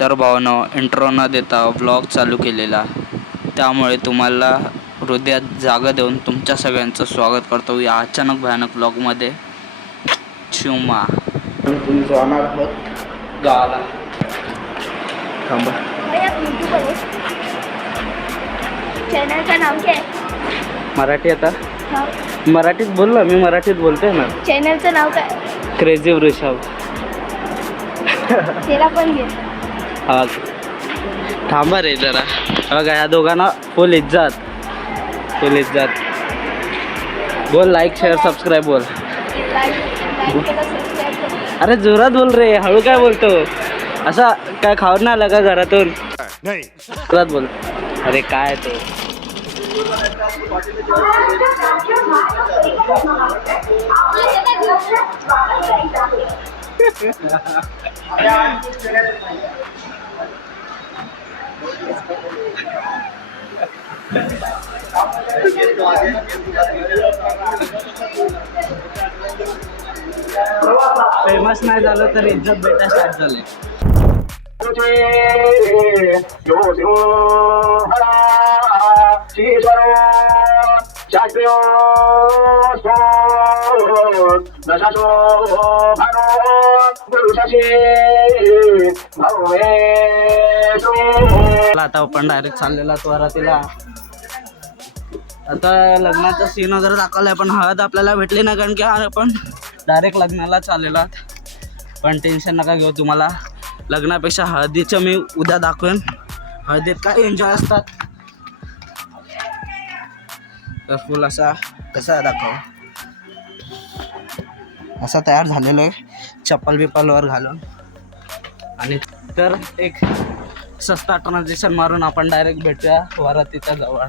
तर भावांनो, इंट्रो न देता व्लॉग चालू केलेला, त्यामुळे तुम्हाला हृदयात जागा देऊन तुमच्या सगळ्यांचं स्वागत करतो या अचानक भयानक व्लॉगमध्ये. चुमा तुम्ही जाणार आहोत गावाला. थांबा, चॅनलचं नाव काय? मराठी आता मराठीत बोल ना, मी मराठीत बोलतोय ना. चॅनलचं नाव काय? क्रेझी वृषभ. त्याला पण घे. हा, थांबा रे जरा. बघा या दोघांना फुल इज्जत. बोल लाईक शेअर सबस्क्राईब बोल. अरे जोरात बोल रे, हळू काय बोलतो? असा काय खाऊन नाही आला का घरातून? जोरात बोल. अरे काय ते फेमस नाही झालं तर इज्जत भेटायला स्टार्ट झाले. आता आपण डायरेक्ट चाललेला वरातीला. आता लग्नाचा सीन वगैरे दाखवलाय, पण हळद आपल्याला भेटली ना, कारण की आपण डायरेक्ट लग्नाला चाललेलो. पण टेन्शन नका घेऊ, तुम्हाला लग्नापेक्षा हळदीचं मी उद्या दाखवेन. हळदीत काय एन्जॉय असतात तर फुल असा कसा दाखव. असा तयार झालेलो आहे चप्पल बिप्पलवर घालून. आणि तर एक सस्ता ट्रान्झिशन मारून आपण डायरेक्ट भेटूया वरातीच्या जवळ.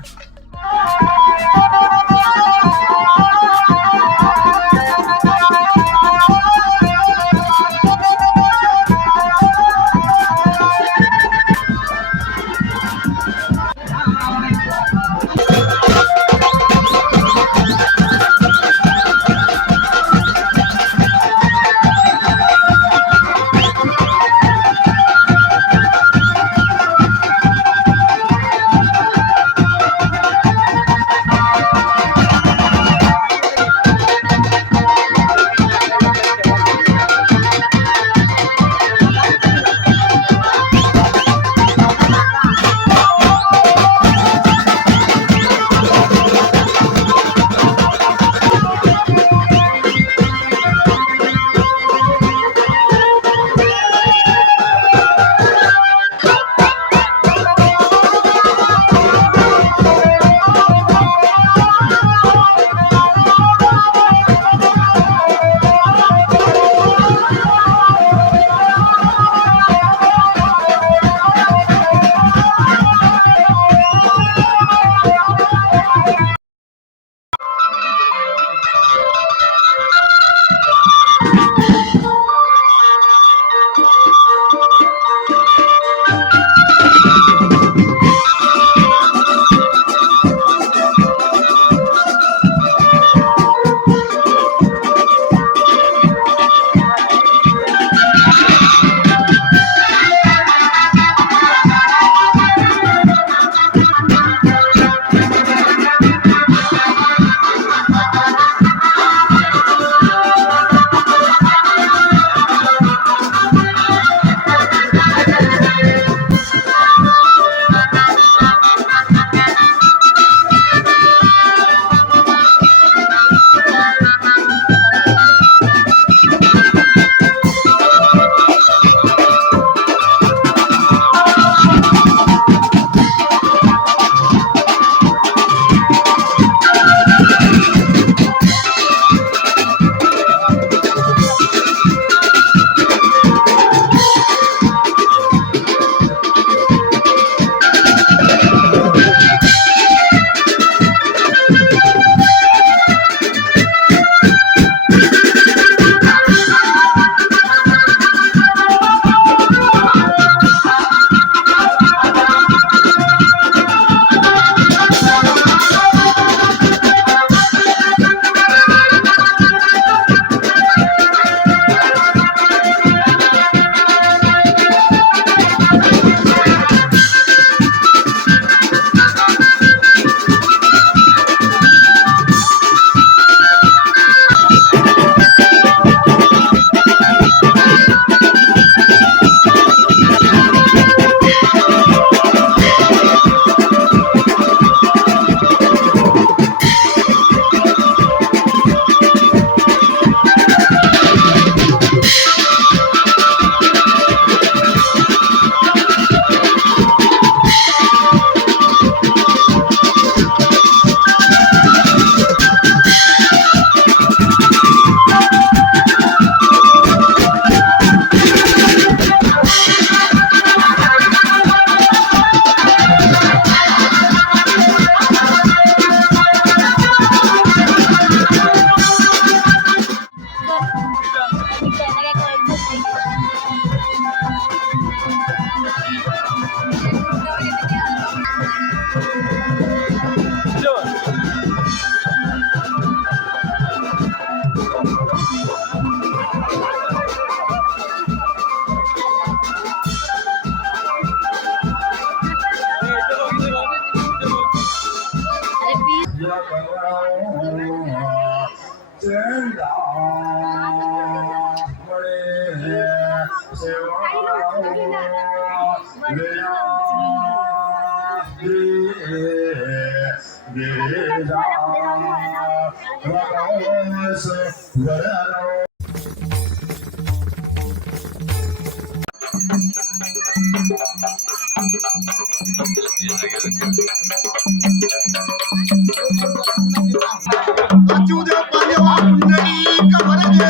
अच्युद्या पांडवा पुंडरी कमरजे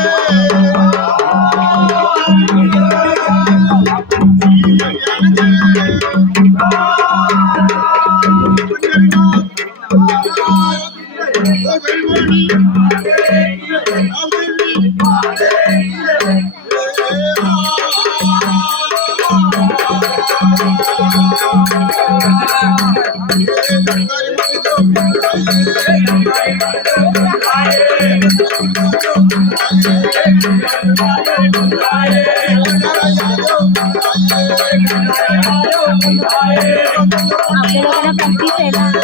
आपल्याला प्रॅक्टिस आहे ना.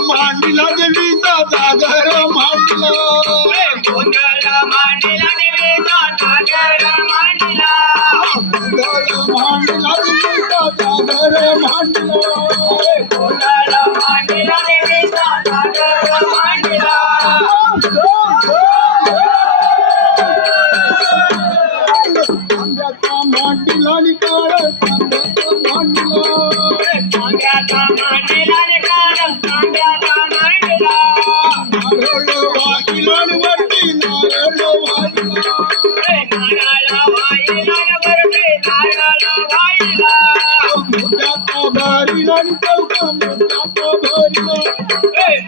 मांडला देवीचा जागर मांडला गोंधळ मांडला देवीचा जागर मांडला सागर मांडला कोणाला मांडला देवीचा सागर मांडला कांद्याचा मांडला आणि काळ कांद्याचा मांडला कांद्याचा मांडला रे काळ कांद्याचा मांडला नारळ वाहिला आणि वरती नारळ वाहिला नारळा वाहिला वरती नारळा वाहिला मोत्याचा भरिला आणि चौका मोत्याचा भरिला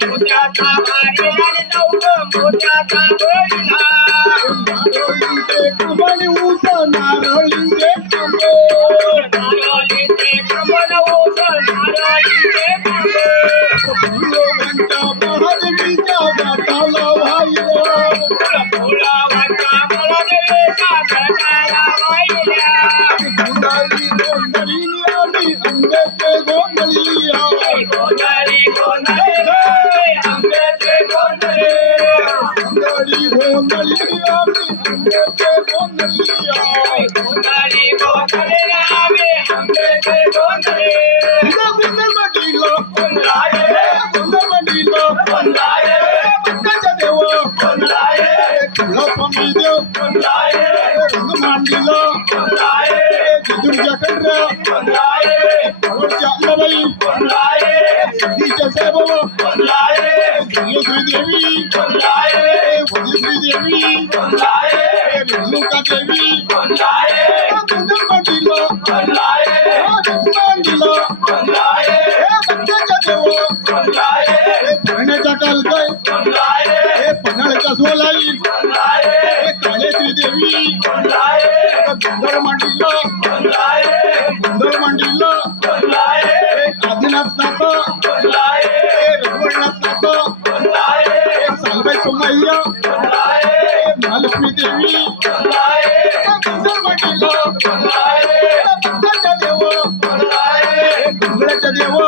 मोत्याचा भरिला रे चौक मोत्याचा भरिला नारळीचे कमल ऊस नारळीचे कमल नारळीचे कमल ऊस नारळीचे कमल फुलवंता महादेवीच्या गाठाला वाहिला फुलावरचा महादेवीचा गटाला वाहिला गोंधळी गोंधळी आम्ही अंगाचे गोंधळी गोंधळी गोंधळी आंब्याचे गोंधळी गोंधळी गोंधळी आम्ही अंगाचे गोंधळी गोंधळी गोंधळी आम्ही आंब्याचे गोंधळी गोंधळीला गोंधळाये गोंधळीला गोंधळाये बंदाच्या देव गोंधळाये स्वामी देव गोंधळाये रंग मांडीला गोंधळाये जिजूरच्या कंड्या गोंधळाये आवडच्या अंबाबाई गोंधळाये सिद्धीच्या साईबाबा गोंधळाये श्री देवी गोंधळाये श्री देवी गोंधळाये रेणुका देवी गोंधळाये मांडीला गोंधळाये मांडीला गोंधळाये बंदाच्या देव गोंधळाये धरण्याच्या कालकाय गोंधळाये पन्हाळ्याच्या सोलाई गोंधळाये काले श्रीदेवी गोंधळाये गोंधळ मांडीला गोंधळाये गोंधळ मांडीला गोंधळाये आदिनाथ नाथा गोंधळाये रघुवरनाथ नाथा गोंधळाये सालबाई सोमय्या गोंधळाये महालक्ष्मी देवी गोंधळाये गोंधळ मांडीला गोंधळाये बंदाच्या देव गोंधळाये गोंधळाच्या देव